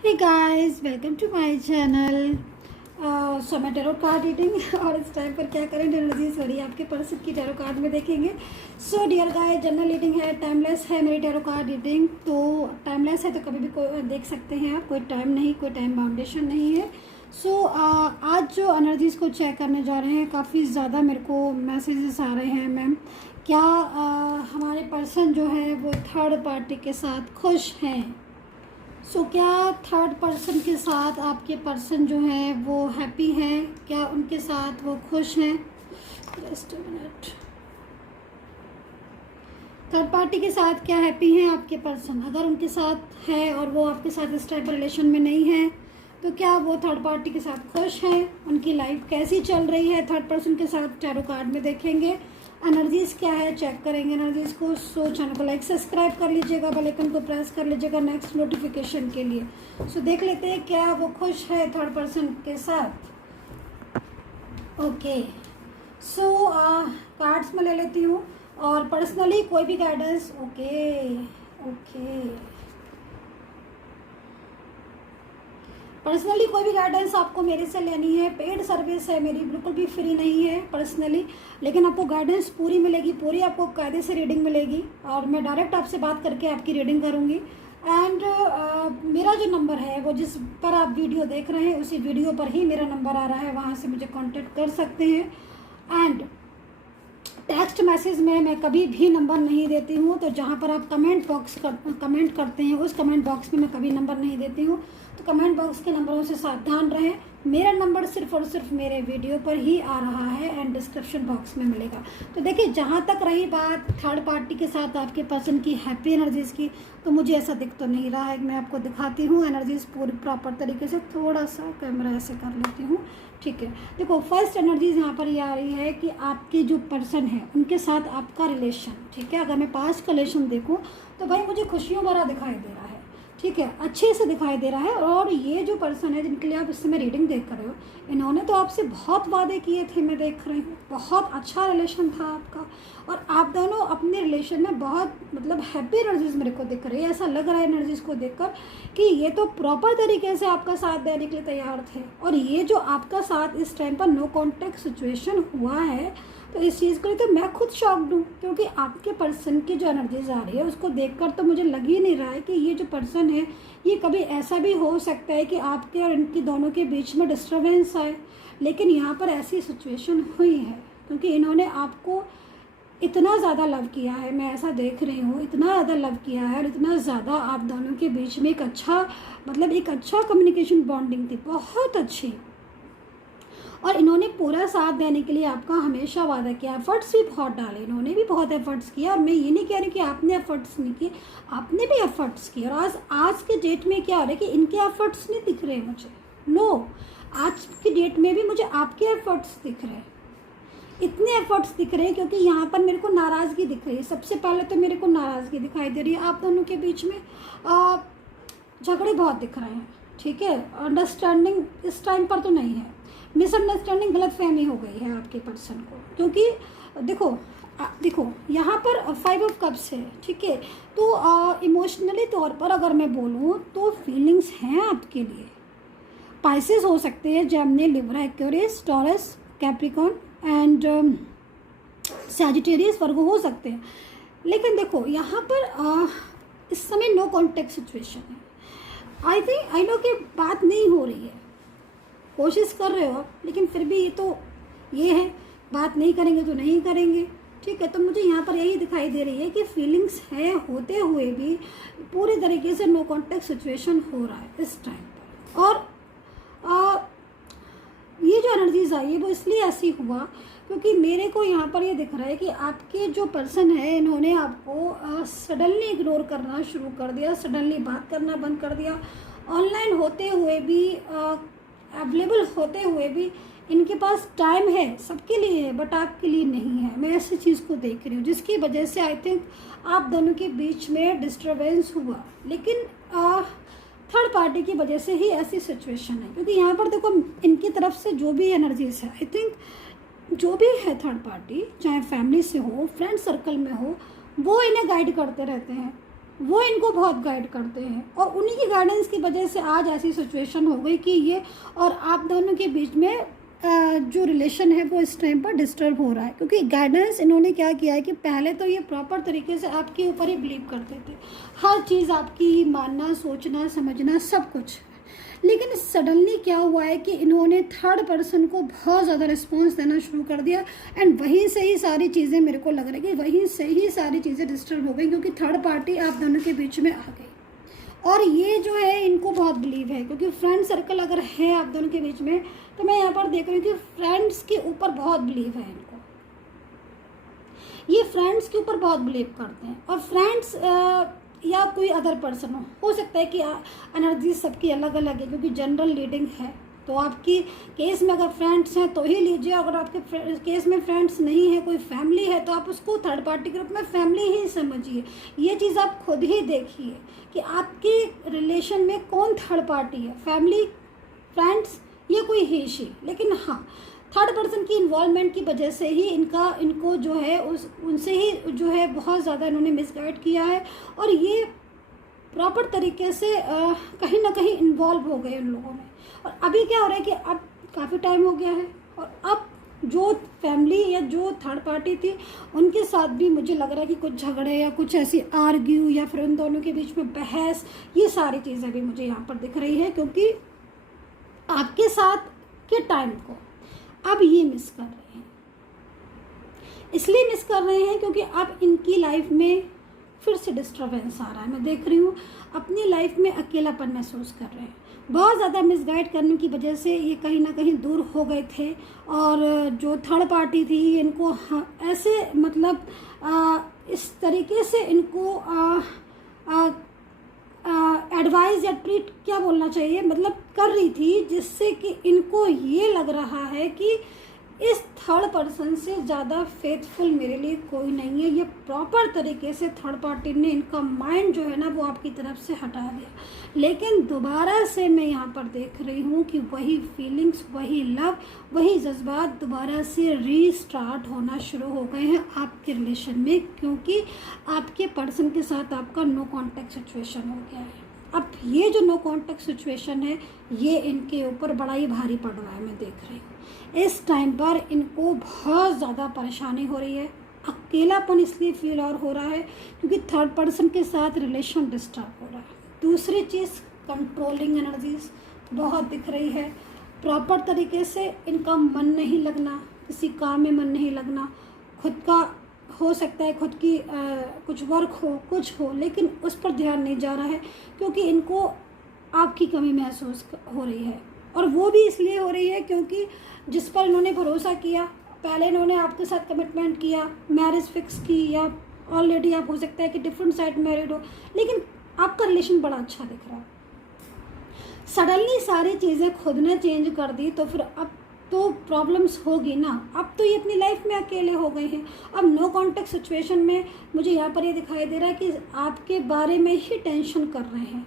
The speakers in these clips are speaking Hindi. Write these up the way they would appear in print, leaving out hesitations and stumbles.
Hey guys, welcome to my channel. So मैं टैरो कार्ड रीडिंग और इस टाइम पर क्या करेंट एनर्जीज हो रही है आपके पर्सन की टैरो कार्ड में देखेंगे। So dear guys, general reading है, टाइमलेस है मेरी टैरो कार्ड रीडिंग। तो टाइमलेस है तो कभी भी कोई देख सकते हैं आप, कोई टाइम नहीं, कोई टाइम बाउंडेशन नहीं है। सो आज जो एनर्जीज़ को चेक करने जा रहे हैं, काफ़ी ज़्यादा मेरे को मैसेजेस आ रहे हैं मैम। क्या हमारे पर्सन जो है वो थर्ड पार्टी के साथ खुश हैं? क्या थर्ड पर्सन के साथ आपके पर्सन जो है वो हैप्पी हैं? क्या उनके साथ वो खुश हैं? Just minute. थर्ड पार्टी के साथ क्या हैप्पी हैं आपके पर्सन? अगर उनके साथ है और वो आपके साथ इस टाइप रिलेशन में नहीं है तो क्या वो थर्ड पार्टी के साथ खुश हैं? उनकी लाइफ कैसी चल रही है थर्ड पर्सन के साथ? टैरो कार्ड में देखेंगे एनर्जीज क्या है, चेक करेंगे एनर्जीज को। चैनल को लाइक सब्सक्राइब कर लीजिएगा, बेल आइकन को प्रेस कर लीजिएगा नेक्स्ट नोटिफिकेशन के लिए। देख लेते हैं क्या वो खुश है थर्ड पर्सन के साथ। ओके, कार्ड्स में ले लेती हूँ और पर्सनली कोई भी गाइडेंस। पर्सनली कोई भी गाइडेंस आपको मेरे से लेनी है, पेड सर्विस है मेरी, बिल्कुल भी फ्री नहीं है पर्सनली, लेकिन आपको गाइडेंस पूरी मिलेगी, पूरी आपको कायदे से रीडिंग मिलेगी और मैं डायरेक्ट आपसे बात करके आपकी रीडिंग करूँगी। एंड मेरा जो नंबर है वो जिस पर आप वीडियो देख रहे हैं उसी वीडियो पर ही मेरा नंबर आ रहा है, वहाँ से मुझे कॉन्टेक्ट कर सकते हैं। एंड टेक्स्ट मैसेज में मैं कभी भी नंबर नहीं देती हूँ, तो जहाँ पर आप कमेंट करते हैं उस कमेंट बॉक्स में मैं कभी नंबर नहीं देती हूँ, तो कमेंट बॉक्स के नंबरों से सावधान रहें। मेरा नंबर सिर्फ और सिर्फ मेरे वीडियो पर ही आ रहा है एंड डिस्क्रिप्शन बॉक्स में मिलेगा। तो देखिए, जहाँ तक रही बात थर्ड पार्टी के साथ आपके पर्सन की हैप्पी एनर्जीज़ की, तो मुझे ऐसा दिख तो नहीं रहा है। मैं आपको दिखाती हूँ एनर्जीज़ पूरी प्रॉपर तरीके से। थोड़ा सा कैमरा ऐसे कर लेती हूँ, ठीक है। देखो, फर्स्ट एनर्जीज यहाँ पर ये आ रही है कि आपके जो पर्सन है उनके साथ आपका रिलेशन, ठीक है। अगर मैं पास्ट का रिलेशन देखूँ तो भाई मुझे खुशियों भरा दिखाई दे रहा है, ठीक है, अच्छे से दिखाई दे रहा है। और ये जो पर्सन है जिनके लिए आप इस समय रीडिंग देख रहे हो, इन्होंने तो आपसे बहुत वादे किए थे, मैं देख रही हूँ। बहुत अच्छा रिलेशन था आपका और आप दोनों अपने रिलेशन में बहुत हैप्पी एनर्जीज मेरे को दिख रही है। ऐसा लग रहा है एनर्जीज को देखकर कि ये तो प्रॉपर तरीके से आपका साथ देने के लिए तैयार थे। और ये जो आपका साथ इस टाइम पर नो कॉन्टैक्ट सिचुएशन हुआ है, तो इस चीज़ के लिए तो मैं खुद शॉक्ड हूँ, क्योंकि आपके पर्सन की जो एनर्जीज आ रही है उसको देखकर तो मुझे लग ही नहीं रहा है कि ये जो पर्सन है ये कभी ऐसा भी हो सकता है कि आपके और इनकी दोनों के बीच में डिस्टर्बेंस आए। लेकिन यहाँ पर ऐसी सिचुएशन हुई है क्योंकि इन्होंने आपको इतना ज़्यादा लव किया है, मैं ऐसा देख रही हूँ, इतना ज़्यादा लव किया है और इतना ज़्यादा आप दोनों के बीच में एक अच्छा कम्युनिकेशन बॉन्डिंग थी, बहुत अच्छी। और इन्होंने पूरा साथ देने के लिए आपका हमेशा वादा किया, एफर्ट्स भी बहुत डाले, इन्होंने भी बहुत एफर्ट्स किया। और मैं ये नहीं कह रही कि आपने एफर्ट्स नहीं किए, आपने भी एफर्ट्स किए। और आज के डेट में क्या हो रहा है कि इनके एफर्ट्स नहीं दिख रहे मुझे, नो, आज की डेट में भी मुझे आपके एफर्ट्स दिख रहे हैं, इतने एफर्ट्स दिख रहे हैं। क्योंकि यहाँ पर मेरे को नाराज़गी दिख रही है। सबसे पहले तो मेरे को नाराज़गी दिखाई दे रही है, आप दोनों के बीच में झगड़े बहुत दिख रहे हैं, ठीक है। अंडरस्टैंडिंग इस टाइम पर तो नहीं है, मिसअंडरस्टैंडिंग, गलतफहमी हो गई है आपके पर्सन को। क्योंकि देखो यहाँ पर 5 ऑफ कप्स है, ठीक है। तो इमोशनली तौर पर अगर मैं बोलूँ तो फीलिंग्स हैं आपके लिए। पाइसेस हो सकते हैं, Gemini, Libra, Aquarius, Taurus, Capricorn and Sagittarius, Virgo हो सकते हैं। लेकिन देखो यहाँ पर इस समय नो कॉन्टैक्ट सिचुएशन है। आई नो कि बात नहीं हो रही है, कोशिश कर रहे हो आप, लेकिन फिर भी ये है, बात नहीं करेंगे तो नहीं करेंगे, ठीक है। तो मुझे यहाँ पर यही दिखाई दे रही है कि फीलिंग्स है होते हुए भी पूरी तरीके से नो कॉन्टैक्ट सिचुएशन हो रहा है इस टाइम पर। और ये जो एनर्जीज आई है वो इसलिए ऐसी हुआ क्योंकि मेरे को यहाँ पर ये दिख रहा है कि आपके जो पर्सन है इन्होंने आपको सडनली इग्नोर करना शुरू कर दिया, सडनली बात करना बंद कर दिया। ऑनलाइन होते हुए भी, अवेलेबल होते हुए भी इनके पास टाइम है, सबके लिए है, बट आपके लिए नहीं है। मैं ऐसी चीज़ को देख रही हूँ जिसकी वजह से आई थिंक आप दोनों के बीच में डिस्टर्बेंस हुआ। लेकिन थर्ड पार्टी की वजह से ही ऐसी सिचुएशन है। क्योंकि यहाँ पर देखो, इनकी तरफ से जो भी एनर्जीज है, आई थिंक जो भी है थर्ड पार्टी, चाहे फैमिली से हो, फ्रेंड सर्कल में हो, वो इन्हें गाइड करते रहते हैं, वो इनको बहुत गाइड करते हैं, और उन्हीं की गाइडेंस की वजह से आज ऐसी सिचुएशन हो गई कि ये और आप दोनों के बीच में जो रिलेशन है वो इस टाइम पर डिस्टर्ब हो रहा है। क्योंकि गाइडेंस इन्होंने क्या किया है कि पहले तो ये प्रॉपर तरीके से आपके ऊपर ही बिलीव करते थे, हर चीज़ आपकी ही मानना, सोचना, समझना, सब कुछ। लेकिन सडनली क्या हुआ है कि इन्होंने थर्ड पर्सन को बहुत ज़्यादा रिस्पॉन्स देना शुरू कर दिया, एंड वहीं से ही सारी चीज़ें, मेरे को लग रहा है कि वहीं से ही सारी चीज़ें डिस्टर्ब हो गई, क्योंकि थर्ड पार्टी आप दोनों के बीच में आ गई। और ये जो है इनको बहुत बिलीव है, क्योंकि फ्रेंड सर्कल अगर है आप दोनों के बीच में, तो मैं यहाँ पर देख रही हूँ कि फ्रेंड्स के ऊपर बहुत बिलीव है इनको, ये फ्रेंड्स के ऊपर बहुत बिलीव करते हैं। और फ्रेंड्स या कोई अदर पर्सन हो सकता है कि एनर्जी सबकी अलग अलग है, क्योंकि जनरल रीडिंग है। तो आपकी केस में अगर फ्रेंड्स हैं तो ही लीजिए, अगर आपके केस में फ्रेंड्स नहीं है, कोई फैमिली है, तो आप उसको थर्ड पार्टी ग्रुप में फैमिली ही समझिए। ये चीज़ आप खुद ही देखिए कि आपके रिलेशन में कौन थर्ड पार्टी है, फैमिली, फ्रेंड्स या कोई ही। लेकिन हाँ, थर्ड पर्सन की इन्वॉल्वमेंट की वजह से ही इनको जो है उनसे ही जो है बहुत ज़्यादा इन्होंने मिसगाइड किया है, और ये प्रॉपर तरीके से कहीं ना कहीं इन्वॉल्व हो गए उन लोगों में। और अभी क्या हो रहा है कि अब काफ़ी टाइम हो गया है, और अब जो फैमिली या जो थर्ड पार्टी थी उनके साथ भी मुझे लग रहा है कि कुछ झगड़े या कुछ ऐसी आर्ग्यू या फिर उन दोनों के बीच में बहस, ये सारी चीज़ें भी मुझे यहाँ पर दिख रही है। क्योंकि आपके साथ के टाइम को अब ये मिस कर रहे हैं, इसलिए मिस कर रहे हैं क्योंकि अब इनकी लाइफ में फिर से डिस्टर्बेंस आ रहा है। मैं देख रही हूँ अपनी लाइफ में अकेलापन महसूस कर रहे हैं, बहुत ज़्यादा मिसगाइड करने की वजह से ये कहीं ना कहीं दूर हो गए थे। और जो थर्ड पार्टी थी इनको ऐसे मतलब इस तरीके से इनको एडवाइस या ट्रीट क्या बोलना चाहिए, मतलब कर रही थी, जिससे कि इनको ये लग रहा है कि इस थर्ड पर्सन से ज़्यादा फेथफुल मेरे लिए कोई नहीं है। ये प्रॉपर तरीके से थर्ड पार्टी ने इनका माइंड जो है ना वो आपकी तरफ से हटा दिया। लेकिन दोबारा से मैं यहाँ पर देख रही हूँ कि वही फीलिंग्स, वही लव, वही जज्बात दोबारा से रीस्टार्ट होना शुरू हो गए हैं आपके रिलेशन में, क्योंकि आपके पर्सन के साथ आपका नो कॉन्टैक्ट सिचुएशन हो गया है। अब ये जो नो कॉन्टैक्ट सिचुएशन है ये इनके ऊपर बड़ा ही भारी पड़ रहा है। मैं देख रही हूँ इस टाइम पर इनको बहुत ज़्यादा परेशानी हो रही है, अकेलापन इसलिए फील और हो रहा है क्योंकि थर्ड पर्सन के साथ रिलेशन डिस्टर्ब हो रहा है। दूसरी चीज़, कंट्रोलिंग एनर्जीज बहुत दिख रही है, प्रॉपर तरीके से इनका मन नहीं लगना, किसी काम में मन नहीं लगना, खुद का हो सकता है, खुद की कुछ वर्क हो, कुछ हो, लेकिन उस पर ध्यान नहीं जा रहा है क्योंकि इनको आपकी कमी महसूस हो रही है। और वो भी इसलिए हो रही है क्योंकि जिस पर इन्होंने भरोसा किया, पहले इन्होंने आपके साथ कमिटमेंट किया, मैरिज फिक्स की, या ऑलरेडी आप हो सकता है कि डिफरेंट साइड मैरिड हो, लेकिन आपका रिलेशन बड़ा अच्छा दिख रहा है। सडनली सारी चीज़ें खुद ने चेंज कर दी तो फिर अब तो प्रॉब्लम्स होगी ना। अब तो ये अपनी लाइफ में अकेले हो गए हैं। अब नो कॉन्टैक्ट सिचुएशन में मुझे यहाँ पर ये दिखाई दे रहा है कि आपके बारे में ही टेंशन कर रहे हैं।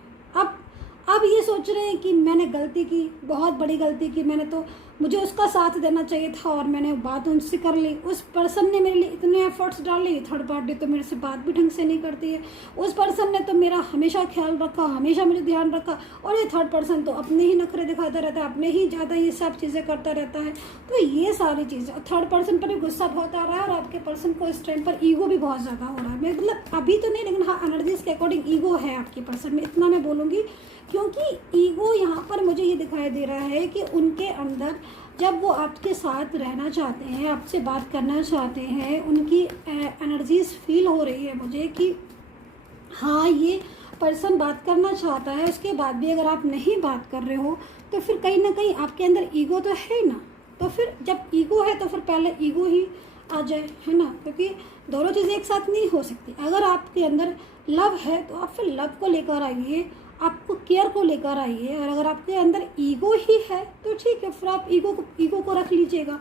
अब ये सोच रहे हैं कि मैंने गलती की, बहुत बड़ी गलती की, मैंने तो मुझे उसका साथ देना चाहिए था और मैंने बात उनसे कर ली, उस पर्सन ने मेरे लिए इतने एफर्ट्स डाले, थर्ड पार्टी तो मेरे से बात भी ढंग से नहीं करती है, उस पर्सन ने तो मेरा हमेशा ख्याल रखा, हमेशा मुझे ध्यान रखा, और ये थर्ड पर्सन तो अपने ही नखरे दिखाता रहता है, अपने ही ज़्यादा ये सब चीज़ें करता रहता है। तो ये सारी चीज़ें, थर्ड पर्सन पर भी गुस्सा बहुत आ रहा है और आपके पर्सन को इस टाइम पर ईगो भी बहुत ज़्यादा हो रहा है। मैं मतलब अभी तो नहीं, लेकिन हाँ एनर्जीज के अकॉर्डिंग ईगो है आपके पर्सन में, इतना मैं बोलूँगी। क्योंकि ईगो यहाँ पर मुझे ये दिखाई दे रहा है कि उनके अंदर जब वो आपके साथ रहना चाहते हैं, आपसे बात करना चाहते हैं, उनकी एनर्जीज फील हो रही है मुझे कि हाँ ये पर्सन बात करना चाहता है, उसके बाद भी अगर आप नहीं बात कर रहे हो तो फिर कहीं ना कहीं आपके अंदर ईगो तो है ना। तो फिर जब ईगो है तो फिर पहले ईगो ही आ जाए, है ना, क्योंकि दोनों चीज़ें एक साथ नहीं हो सकती। अगर आपके अंदर लव है तो आप फिर लव को लेकर आइए, आपको केयर को लेकर आइए, और अगर आपके अंदर ईगो ही है तो ठीक है, फिर आप ईगो को रख लीजिएगा।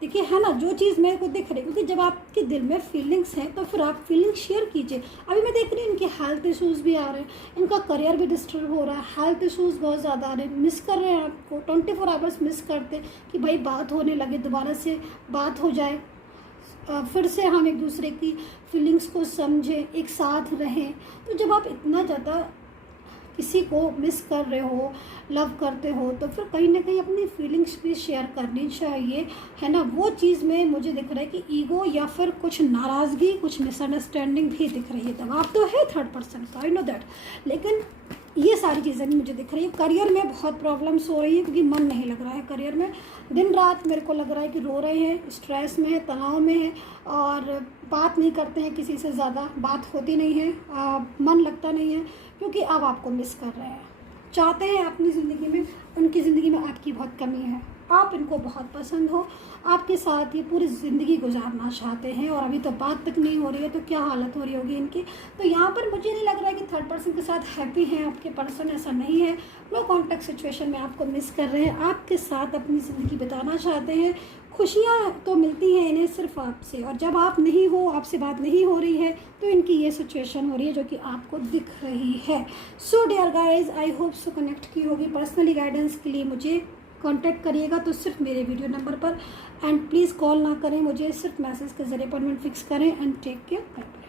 देखिए है ना, जो चीज़ मेरे को दिख रही है, क्योंकि जब आपके दिल में फीलिंग्स हैं तो फिर आप फीलिंग शेयर कीजिए। अभी मैं देख रही हूँ इनके हेल्थ इश्यूज़ भी आ रहे हैं, इनका करियर भी डिस्टर्ब हो रहा है, हेल्थ इश्यूज़ बहुत ज़्यादा आ रहे हैं, मिस कर रहे हैं आपको, 24 आवर्स मिस करते कि भाई बात होने लगे, दोबारा से बात हो जाए, फिर से हम एक दूसरे की फीलिंग्स को समझें, एक साथ रहें। तो जब आप इतना ज़्यादा किसी को मिस कर रहे हो, लव करते हो, तो फिर कहीं ना कहीं अपनी फीलिंग्स भी शेयर करनी चाहिए, है ना। वो चीज़ में मुझे दिख रहा है कि ईगो या फिर कुछ नाराज़गी, कुछ मिसअंडरस्टैंडिंग भी दिख रही है। दबाव तो है थर्ड पर्सन का, आई नो दैट, लेकिन ये सारी चीज़ें भी मुझे दिख रही है। करियर में बहुत प्रॉब्लम्स हो रही है क्योंकि मन नहीं लग रहा है करियर में। दिन रात मेरे को लग रहा है कि रो रहे हैं, स्ट्रेस में है, तनाव में है, और बात नहीं करते हैं किसी से, ज़्यादा बात होती नहीं है, मन लगता नहीं है, क्योंकि अब आपको मिस कर रहे हैं, चाहते हैं अपनी ज़िंदगी में, उनकी ज़िंदगी में आपकी बहुत कमी है, आप इनको बहुत पसंद हो, आपके साथ ये पूरी ज़िंदगी गुजारना चाहते हैं, और अभी तो बात तक नहीं हो रही है, तो क्या हालत हो रही होगी इनकी। तो यहाँ पर मुझे नहीं लग रहा है कि थर्ड पर्सन के साथ हैप्पी हैं आपके पर्सन, ऐसा नहीं है। नो कॉन्टैक्ट सिचुएशन में आपको मिस कर रहे हैं, आपके साथ अपनी ज़िंदगी बिताना चाहते हैं। खुशियाँ तो मिलती हैं इन्हें सिर्फ आपसे, और जब आप नहीं हो, आपसे बात नहीं हो रही है, तो इनकी ये सिचुएशन हो रही है जो कि आपको दिख रही है। So dear guys, I hope so connect की होगी। पर्सनली गाइडेंस के लिए मुझे कांटेक्ट करिएगा तो सिर्फ मेरे वीडियो नंबर पर, एंड प्लीज़ कॉल ना करें मुझे, सिर्फ मैसेज के ज़रिए अपॉइंटमेंट फिक्स करें। And take care, bye bye.